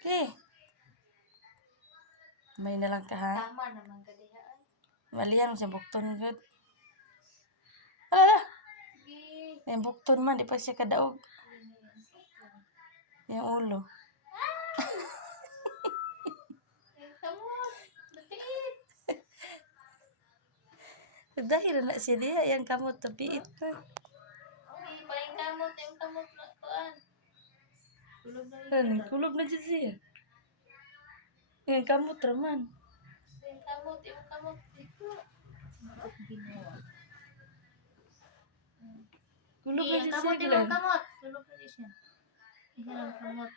Okay. May na lang ka ha. Tama naman ka diha. Malihan siya bukton good. Ala. Sige. May bukton man di pa siya kadaog. Yung ulo. Kamot. Napiit. Dahil na siya diya yang kamot tapiit na. Okay, paling kamot. Yung kamot na kuan. Kulog na Ano, yun. kulog na dyan siya. Yung kamot raman. Yung kamot. Yung kamot. Ginawa. Kulog na Yung dyan kamot. siya. Yung kamot. Kulog na siya. Ikaw lang kamot.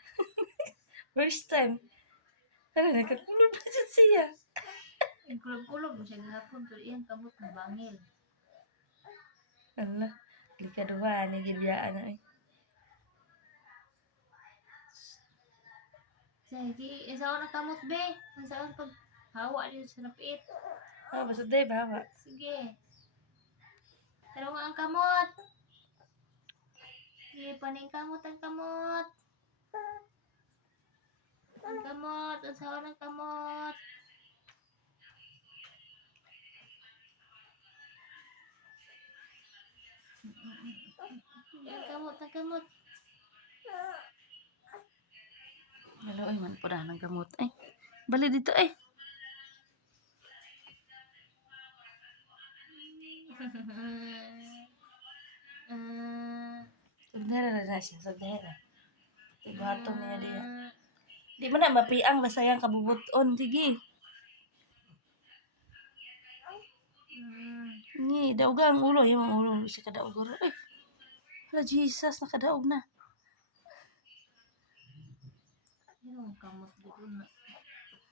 First time. Ano, nagkakulog na dyan siya. Yung kulog-kulog mo siya gahapon. Pero yung kamot na bangil. Ala, likaduhan, nagibiyaan na eh. Sige, isa na kamot be. Saan pag hawa dito sa napiit. Ah, basta day bawa. Sige. Pero nga ang kamot. Sige, paning kamot ang kamot. Ang kamot, ang sawa ng kamot. Ang kamot, ang kamot. Hello, ay man po na ng gamot. Ay, bali dito ay. Sagdera na siya, sagdera. Ibato niya diya. Di mo na mapiang masayang kabubuton. Sige. Ni, daog ang ulo. Yung mga ulo siya kadaog. Ay, hala Jesus, nakadaog na. Ano ang kamot dito na?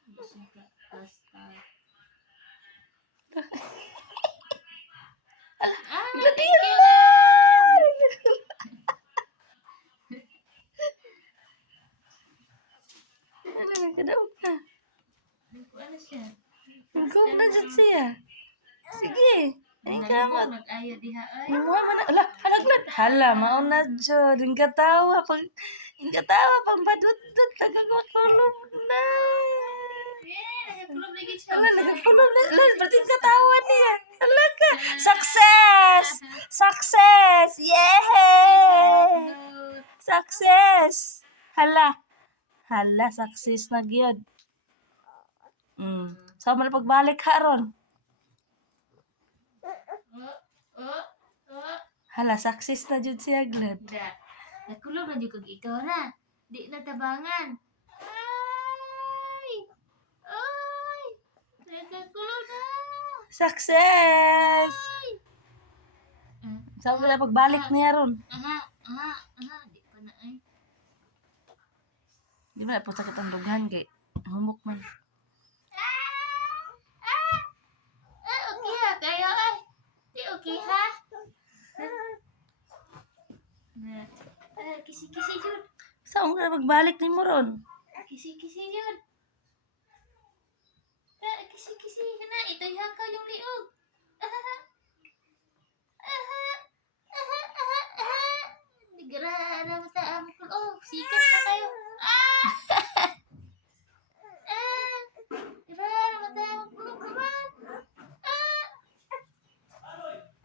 Hindi siya ka-kastal. Gladiran! Ano, nakadaog na. Ano siya? Nagkog na dyan siya. Sige. Ay, kamot. Nag-ayo diha ay. Mo man ala halaglat. Hala mao na jud ing katawa pag pampadudot nagkakulog na. Kulog lagi siya. Ala nagkakulog na. Ala pati katawa niya. Ala ka. Success! Success! Yay! Success! Hala. Hala success na gyud. Sa man pagbalik ha ron. Hala, success na jud siya glad. Da. Nakulog na jud kag ikaw na. Di na tabangan. Ay! Ay! Nagkakulog na. Success! Sa man pagbalik niya ron. Aha. Di pa na ay. Di ba po sakit ang dughan kay humok man. Okay ha, kayo ay. Di okay ha? Kisi-kisi jud. Saan ka pagbalik ni mo ron? Kisi-kisi jud. Kisi-kisi na. Ito'y haka yung liog. Nagara na sa amkul. Oh, sikat na kayo.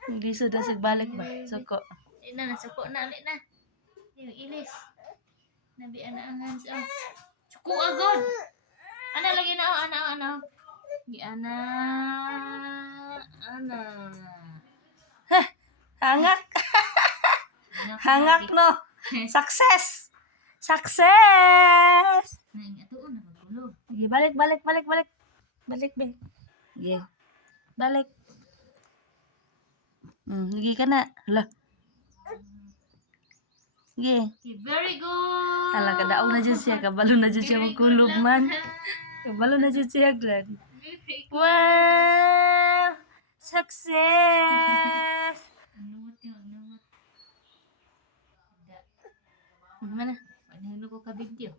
Hindi sudah sigbalik ba? Suko. Nasuko na ulit na. Yung ilis. Nabian na ang hands on. Suko agad. Ana lagi na ako. Ana. Di ana. Heh, hangak. Hangak no. Success. Success. Nang atuon na magulog. Sige, balik. Balik be. Sige. Balik. Lagi ka na. Hala. Sige. Very good. Hala, kadaog na dyan siya. Kabalo na dyan siya magkulog man. Kabalo na dyan siya, glad. Wow! Success! Numot. Mana? Ano ko ka video?